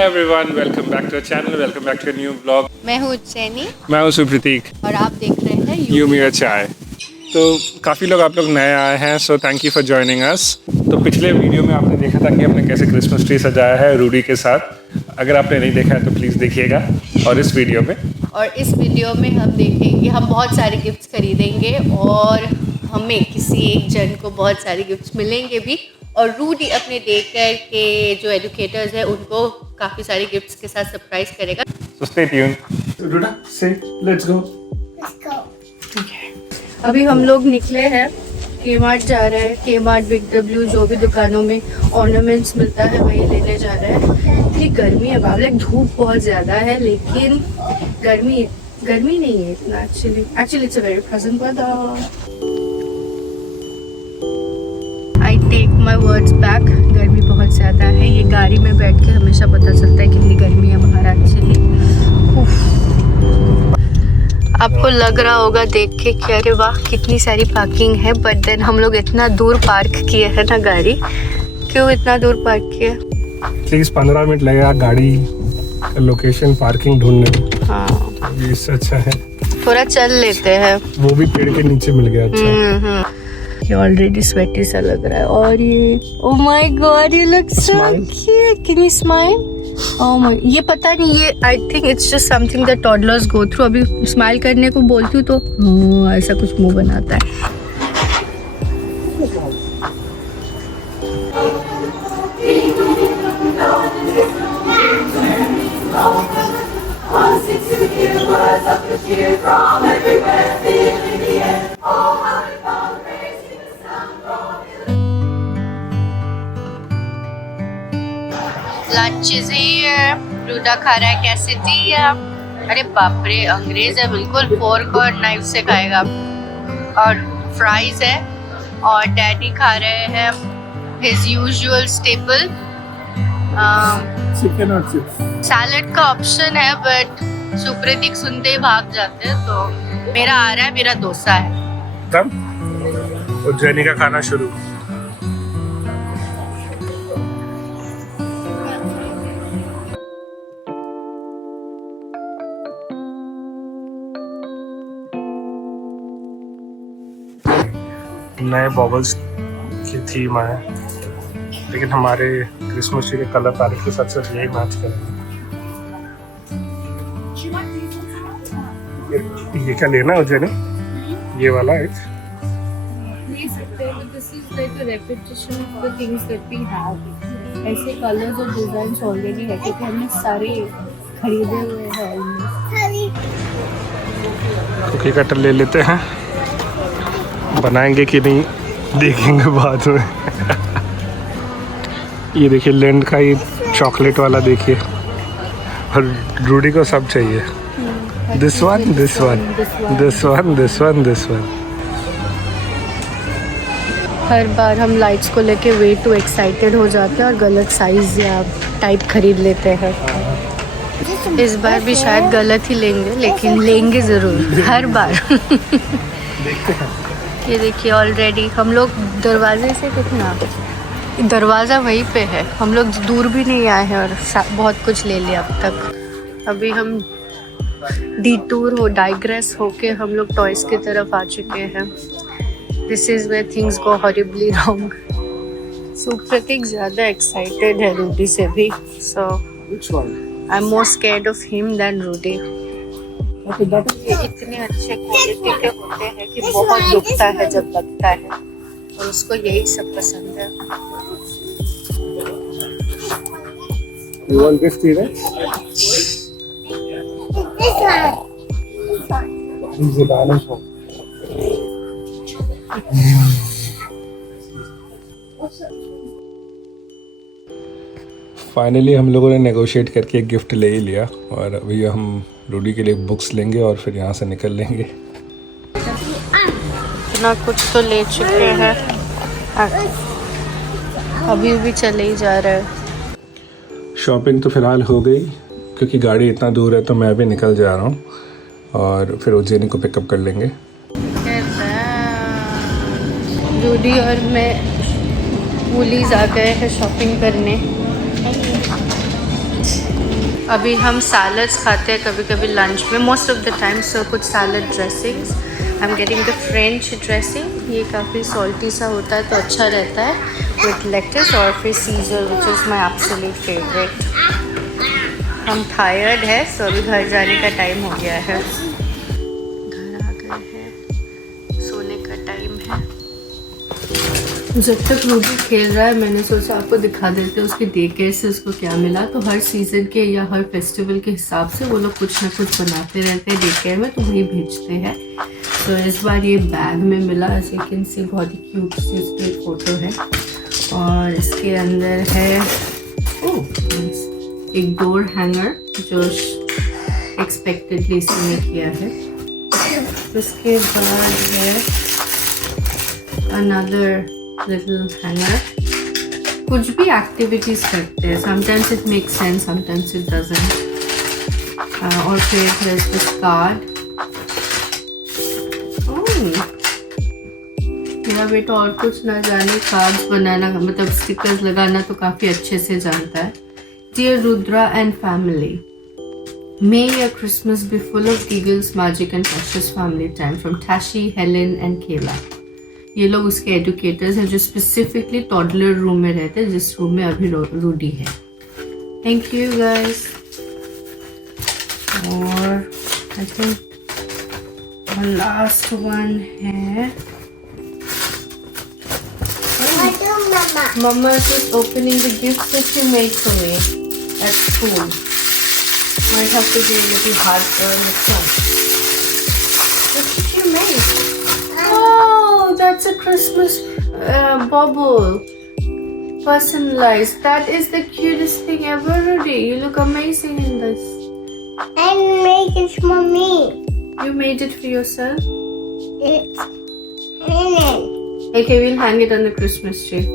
Hello everyone, welcome back to channel, welcome back to new blog. मैं हूँ उज्जैनी मैं हूँ सुप्रतीक और आप देख रहे हैं यू मेरा चाय। तो काफ़ी लोग आप लोग नए आए हैं, so thank you for joining us. तो पिछले वीडियो में आपने देखा था कि हमने कैसे क्रिसमस ट्री सजाया है रूडी के साथ। अगर आपने नहीं देखा है तो प्लीज़ देखिएगा। और इस वीडियो में हम देखेंगे, हम बहुत सारे गिफ्ट्स खरीदेंगे और हमें किसी एक जन को बहुत सारे गिफ्ट्स मिलेंगे भी, और रूडी अपने देकर के जो एजुकेटर्स हैं उनको काफ़ी सारे गिफ्ट्स के साथ सरप्राइज करेगा। So stay tuned. Ruda, say, let's go. अभी हम लोग निकले हैं, के-मार्ट जा रहे हैं। के-मार्ट, बिग डब्ल्यू, जो भी दुकानों में ऑर्नामेंट्स मिलता है वही लेने जा रहे हैं। इतनी गर्मी है बाबा, धूप बहुत ज़्यादा है, लेकिन गर्मी नहीं है इतना। Actually it's a very pleasant weather. I take my words back, गर्मी बहुत ज़्यादा है। ये गाड़ी में बैठ के हमेशा पता चलता है कितनी गर्मी है बाहर एक्चुअली। आपको लग रहा होगा देख के कि अरे वाह कितनी सारी पार्किंग है, बट देन हम लोग इतना दूर पार्क किए हैं ना गाड़ी। क्यों इतना दूर पार्क किया? प्लीज 15 मिनट लगेगा गाड़ी लोकेशन पार्किंग ढूंढने में। हाँ, ये इससे अच्छा है थोड़ा चल लेते हैं। वो भी पेड़ के नीचे मिल गया। अच्छा ये ऑलरेडी स्वेटी सा लग रहा है। और ये ओह माय गॉड, ये looks so cute. Can you smile? Oh my, ये पता नहीं, ये I think it's just something that toddlers go through. अभी स्माइल करने को बोलती हूँ तो ऐसा कुछ मुंह बनाता है। Lunch is here. रूडा खा रहा है कैसेटिया। अरे बाप रे, अंग्रेज है बिल्कुल, फोर्क और नाइफ से खाएगा। और फ्राइज है, और डैडी खा रहे हैं हिज यूजुअल स्टेपल चिकन और चिप्स। सैलेड का ऑप्शन है, बट सुप्रतीक सुनते ही भाग जाते हैं। तो मेरा आ रहा है, मेरा डोसा है। तब उज्जैनी का खाना शुरू। नए बॉबल्स की थीम आए, लेकिन हमारे क्रिसमस ट्री के कलर पैलेट के साथ साथ यही मैच करेंगे। ये क्या लेना है उज्जैनी? ये वाला है। ऐसे कलर्स और डिजाइन्स ऑलरेडी है क्योंकि हमने सारे खरीदे हुए हैं। कुकी कटर ले लेते हैं, बनाएंगे कि नहीं देखेंगे बाद में। ये देखिए लैंड का ये चॉकलेट वाला देखिए, और रूडी को सब चाहिए। This one, this one, this one, this one, this one. हर बार हम लाइट्स को लेके वे टू एक्साइटेड हो जाते हैं और गलत साइज या टाइप खरीद लेते हैं। इस बार भी शायद गलत ही लेंगे, लेकिन लेंगे ज़रूर हर बार। देखते हैं। ये देखिए ऑलरेडी हम लोग दरवाजे से कितना, दरवाज़ा वहीं पे है, हम लोग दूर भी नहीं आए हैं और बहुत कुछ ले लिया अब तक। अभी हम डिटूर डाइग्रेस होके हम लोग टॉयज़ की तरफ आ चुके हैं। This is where things go horribly wrong. Supratik ज़्यादा एक्साइटेड है रूडी से भी, so I am more scared of him than Rudy. ये इतने अच्छे क्वालिटी के होते हैं कि बहुत दुखता है जब लगता है, और उसको यही सब पसंद है। You want this tea, right? This is a balance one. Finally हम लोगों ने नेगोशिएट करके एक गिफ्ट ले ही लिया, और अभी हम रूडी के लिए बुक्स लेंगे और फिर यहाँ से निकल लेंगे। इतना कुछ तो ले चुके हैं, अभी भी चले ही जा रहे हैं। शॉपिंग तो फ़िलहाल हो गई, क्योंकि गाड़ी इतना दूर है तो मैं भी निकल जा रहा हूँ, और फिर उज्जैनी को पिकअप कर लेंगे। रूडी और मैं वुलीज आ गए हैं शॉपिंग करने। अभी हम सैलड्स खाते हैं कभी कभी लंच में, मोस्ट ऑफ द टाइम। सो कुछ salad dressings, I am getting the French dressing. ये काफ़ी सॉल्टी सा होता है तो अच्छा रहता है, विथ लेट्स और फिर Caesar which is my absolute favourite. हम टायर्ड है, सो अभी घर जाने का टाइम हो गया है। घर आ गए हैं, सोने का टाइम है। जब तक रूबी खेल रहा है मैंने सोचा आपको दिखा देते उसके डे केयर से उसको क्या मिला। तो हर सीज़न के या हर फेस्टिवल के हिसाब से वो लोग कुछ ना कुछ बनाते रहते हैं डे केयर में, तो वही भेजते हैं। तो इस बार ये बैग में मिला, ऐसे कैन सी बहुत ही क्यूट सी उसकी फ़ोटो है। और इसके अंदर है एक डोर हैंगर जो एक्सपेक्टेडली इसने किया है। उसके बाद है अनदर लिटिल हैंगर। कुछ भी एक्टिविटीज करते हैं, sometimes it makes sense, sometimes it doesn't. और फिर there's this card। मेरा बेटा और कुछ ना जाने, कार्ड्स बनाना मतलब स्टिकर्स लगाना तो काफ़ी अच्छे से जानता है। Dear Rudra and family, may your Christmas be full of giggles, magic and precious family time from Tashi, Helen and Kayla। ये लोग उसके एडुकेटर्स हैं जो स्पेसिफिकली टॉडलर रूम में रहते हैं, जिस रूम में अभी रूडी है। Thank you guys. और आई थिंक लास्ट वन है mamma is opening the gift that you made for me at school. Might have to be a little hard for myself. What did you make? Oh, that's a Christmas bauble. Personalized. That is the cutest thing ever, Rudy. You look amazing in this. I made it for me. You made it for yourself? It's hanging. Okay, we'll hang it on the Christmas tree.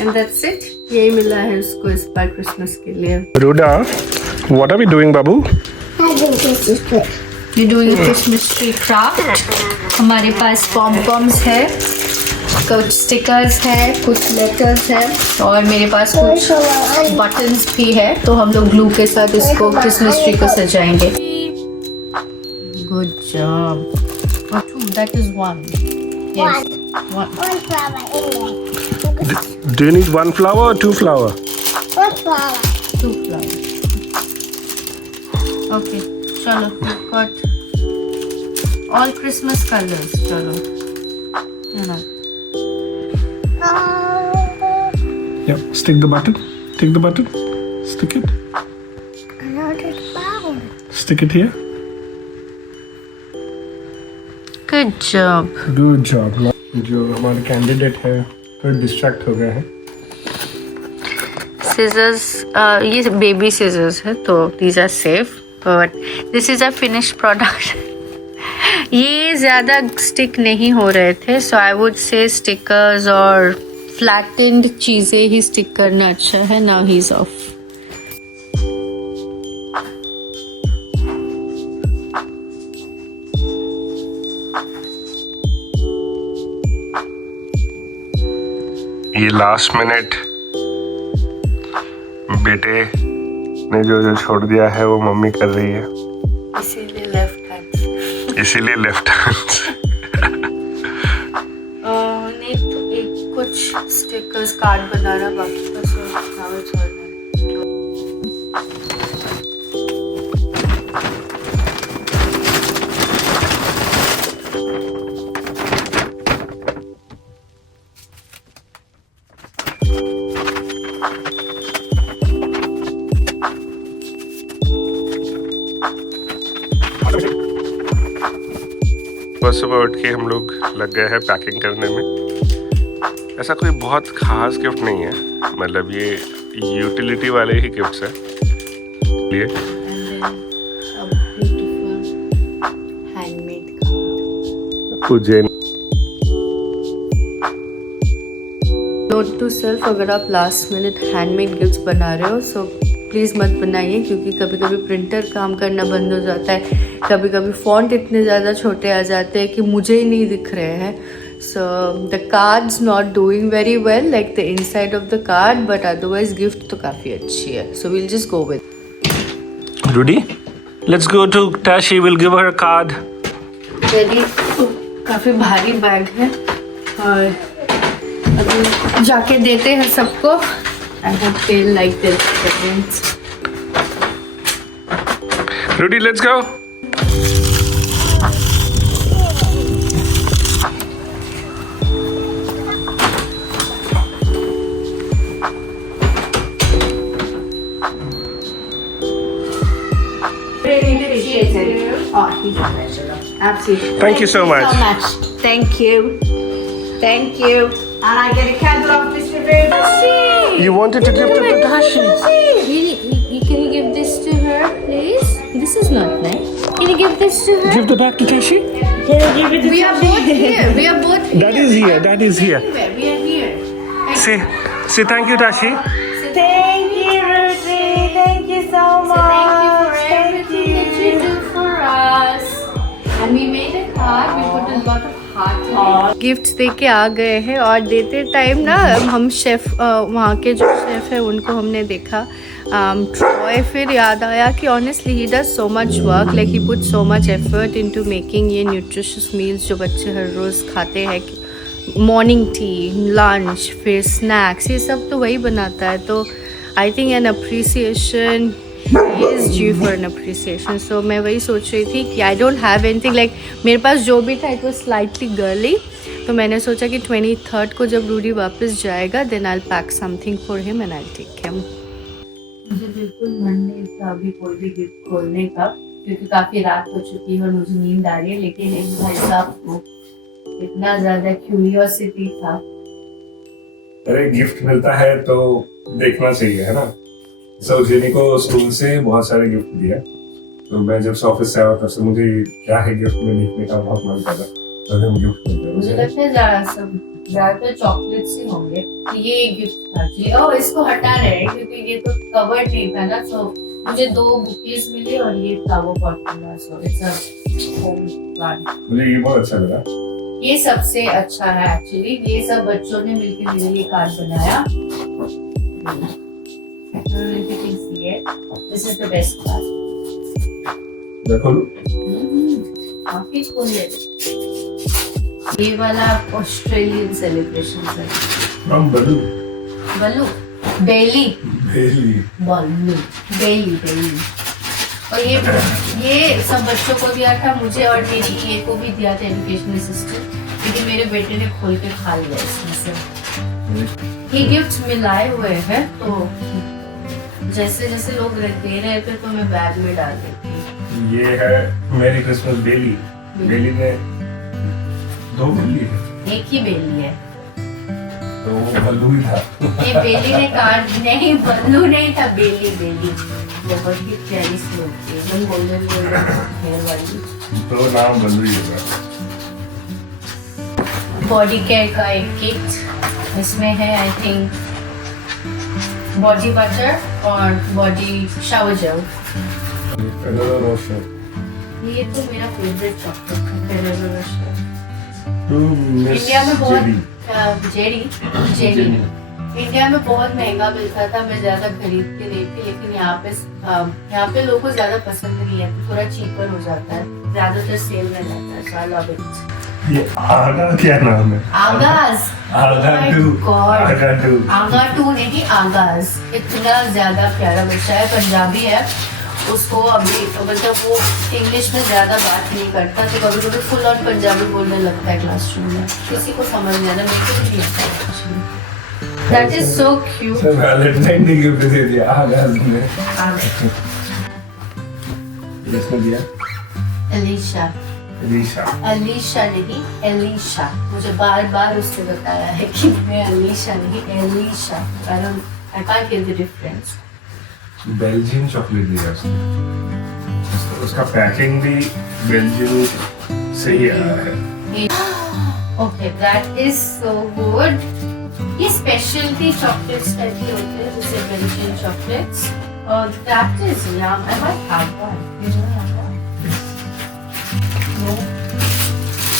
And that's it. यही मिला है उसको इस बार Christmas के लिए। Ruda, what are we doing, Babu? Having Christmas tree. We're doing a Christmas tree craft. हमारे पास पॉम-पॉम्स है, कुछ स्टिकर्स है, कुछ लेटर्स है और मेरे पास कुछ बटन्स भी है। तो हम लोग ग्लू के साथ इसको क्रिसमस ट्री को सजाएंगे। Good job. Oh, two. That is one. Yes. One. One flower in there. Do you need one flower or two flower? One flower. Two flowers. Okay. चलो, we've got all Christmas colors. चलो, you know. Yep. Stick the button. Take the button. Stick it. Another flower. Stick it here. Good job. Good job. जो हमारे candidate है तो distract हो गए हैं। Scissors, ये बेबी scissors है तो these are safe. But this is a finished product. ये ज़्यादा स्टिक नहीं हो रहे थे, so I would say stickers और flattened चीज़ें ही स्टिक करना अच्छा है। Now he's off. ये लास्ट मिनट बेटे ने जो छोड़ दिया है वो मम्मी कर रही है, इसीलिए लेफ्ट हैंड। इसीलिए लेफ्ट हैंड। नहीं तो एक कुछ स्टिकर्स कार्ड बनाना बाकी था, so now it's all done. सुबह उठ के हम लोग लग गए हैं पैकिंग करने में। ऐसा कोई बहुत खास गिफ्ट नहीं है, मतलब ये यूटिलिटी वाले ही गिफ्ट्स हैं लिए। नोट टू सेल्फ, अगर आप लास्ट मिनट हैंडमेड गिफ्ट्स बना रहे हो सो प्लीज़ मत बनाइए, क्योंकि कभी कभी प्रिंटर काम करना बंद हो जाता है, कभी कभी फॉन्ट इतने ज़्यादा छोटे आ जाते हैं कि मुझे ही नहीं दिख रहे हैं। So the card's not doing very well, like the inside of the card, but otherwise gift तो काफी अच्छी है. So we'll just go with. Rudy, let's go to Tashi. We'll give her a card. Ready? काफी भारी bag है और अभी जाके देते हैं सबको. I have feel like this presents. Rudy, let's go. Absolutely. Thank you so much. Thank you. Thank you. And I get a candle off Mr. David. You wanted to give to Tashi. Can you give this to her, please? This is not nice. Can you give this to her? Give the bag to Tashi. We are both here. We are both here. That is here. That is here. Anywhere. We are here. Say thank you, Tashi. Thank you, Rudy. Thank you so much. Thank you for everything that you do for us. And we made a card. We put a lot of heart in it. Gifts दे के आ गए हैं और देते time ना हम chef वहाँ के जो शेफ है उनको हमने देखा ट्रॉय. फिर याद आया कि honestly he does so much work, like he put so much effort into making ये न्यूट्रिशियस मील्स जो बच्चे हर रोज़ खाते हैं. मॉर्निंग टी, लंच, फिर स्नैक्स, ये सब तो वही बनाता है. तो I think an appreciation is due for an appreciation. So मैं वही सोच रही थी कि I don't have anything, like मेरे पास जो भी था इट वाज स्लाइटली गर्ली. तो मैंने सोचा कि 23rd को जब रूडी वापस जाएगा then I will pack something for him and I will take him. मुझे बिल्कुल मन नहीं था अभी कोई भी गिफ्ट खोलने का, क्योंकि काफ़ी रात हो चुकी है और मुझे नींद आ रही है. लेकिन एक भाई साहब को इतना ज़्यादा क्यूरियोसिटी था. अरे गिफ्ट मिलता है तो देखना चाहिए, है ना. सौजनी को स्कूल से बहुत सारे गिफ्ट दिया, तो मैं जब ऑफिस से आया तब से मुझे क्या है गिफ्ट में देखने का बहुत मन कर रहा. तो हम गिफ्ट मुझे लगता है ज़्यादातर चॉकलेट्स ही होंगे. ये एक गिफ्ट था जी. ओह, इसको हटा रहे हैं क्योंकि ये तो कवर्ड नहीं था ना. तो मुझे 2 बुकेज मिले और ये था वो पॉटला. So it's a home plant. मुझे ये बहुत अच्छा लगा. ये सबसे अच्छा है एक्चुअली. ये सब बच्चों ने मिलकर मेरे लिए कार्ड बनाया. This is the best part. देखो काफी cool है. ये वाला ऑस्ट्रेलियन सेलिब्रेशन है. हम बलू बेली और ये सब बच्चों को दिया था मुझे और मेरी ये को भी दिया था एजुकेशन असिस्टेंट. लेकिन मेरे बेटे ने खोल के खा लिया इसमें से. ये गिफ्ट मिलाए हुए हैं तो जैसे जैसे लोग दे रहे थे तो मैं बैग में डाल देती हूँ. ये है मेरी क्रिसमस बेली. बेली में 2 बेली है. एक ही बेली है. तो वो बल्लू ही था. ये बेली ने कार्ड नहीं, बल्लू नहीं था. बेली बहुत ही प्यारी सी होती है. हम गोल्डन हेयर वाली. तो नाम बल्लू ही होगा. बॉडी केयर का एक किट इसमें है. आई थिंक बॉडी बटर और बॉडी शावर जेल. ये तो मेरा फेवरेट चॉकलेट है. इंडिया में बहुत जेरी इंडिया में बहुत महंगा मिलता था. मैं ज्यादा खरीद के लेती, लेकिन यहाँ पे लोगों को ज्यादा पसंद नहीं है. थोड़ा चीपर हो जाता है, ज्यादातर सेल में रहता है. सो आई लव इट. ये आगा क्या नाम है? आगाज. आगा 2 नहीं, आगाज. इतना ज्यादा प्यारा बच्चा है. पंजाबी है. उसको अभी मतलब वो इंग्लिश में ज्यादा बात नहीं करता, तो कभी कभी फुल ऑन पंजाबी बोलने लगता है क्लासरूम में. किसी को समझ नहीं आता. मेरे को नहीं आता है. That is so cute. Valentine day gift दे दिया आगाज ने. किसने दिया? अलीशा नहीं, एलिशा. मुझे बार बार उससे बताया है कि मैं अलीशा नहीं, Elisha. I can't get the difference. Belgium chocolate दिया उसने. उसका पैकिंग भी बेल्जियम से ही आया है. Okay, that is so good. ये स्पेशलिटी चॉकलेट्स टाइप की होते हैं जैसे बेल्जियन चॉकलेट्स. और that is yum. I might have one. You know,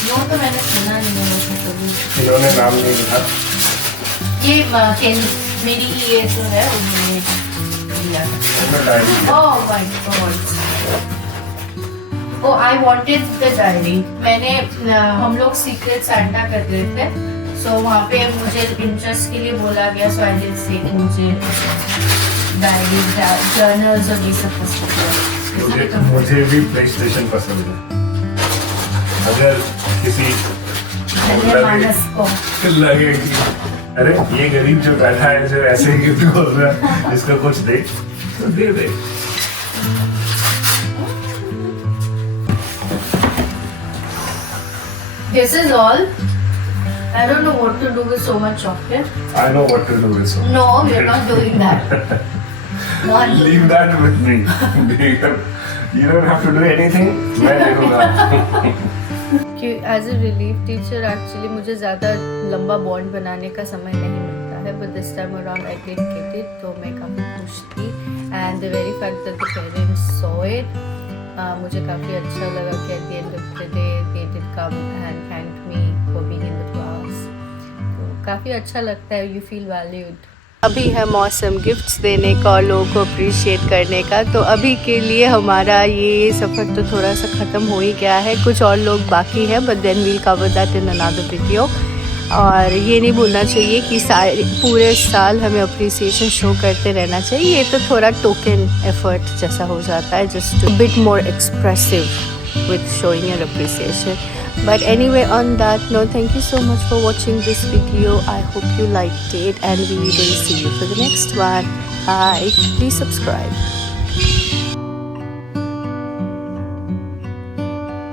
no वो तो मैंने सुना नहीं है वैसे कभी। इन्होंने नाम नहीं लिखा। ये मेरी ये जो है उन्होंने दिया। Oh my god. Oh I wanted the diary. मैंने हम लोग सीक्रेट सैंटा कर रहे थे, सो वहाँ पे मुझे इंटरेस्ट के लिए बोला गया, सो आई डिड से मुझे डायरी जर्नल्स और ये सब पसंद है। मुझे भी प्ले स्टेशन पसंद है। अगर किसी मानस को लगे कि अरे ये गरीब जो बैठा है जो ऐसे ही गिफ्ट बोल रहा है इसको कुछ दे तो दे दे। This is all. I don't know what to do with so much chocolate. I know what to do with so. No, we're not doing that. Not Leave that with me. You don't have to do anything. मैं दे दूँगा। कि as a relief teacher actually मुझे ज़्यादा लंबा bond बनाने का समय नहीं मिलता है, but this time around I did get it, तो मैं काफ़ी खुश थी। And the very fact that the parents saw it, मुझे काफ़ी अच्छा लगा कि at the end of the day they did come and thank me for being in the class. तो काफ़ी अच्छा लगता है, यू फील वैल्यूड। अभी है मौसम गिफ्ट्स देने का और लोगों को अप्रिशिएट करने का, तो अभी के लिए हमारा ये सफ़र तो थोड़ा सा ख़त्म हो ही गया है। कुछ और लोग बाकी है, but then we'll cover that in another video. और ये नहीं भूलना चाहिए कि पूरे साल हमें अप्रिसिएशन शो करते रहना चाहिए। ये तो थोड़ा टोकन एफर्ट जैसा हो जाता है, just bit more expressive with showing your appreciation. But anyway, on that note, thank you so much for watching this video. I hope you liked it, and we will see you for the next one. Bye. Please subscribe.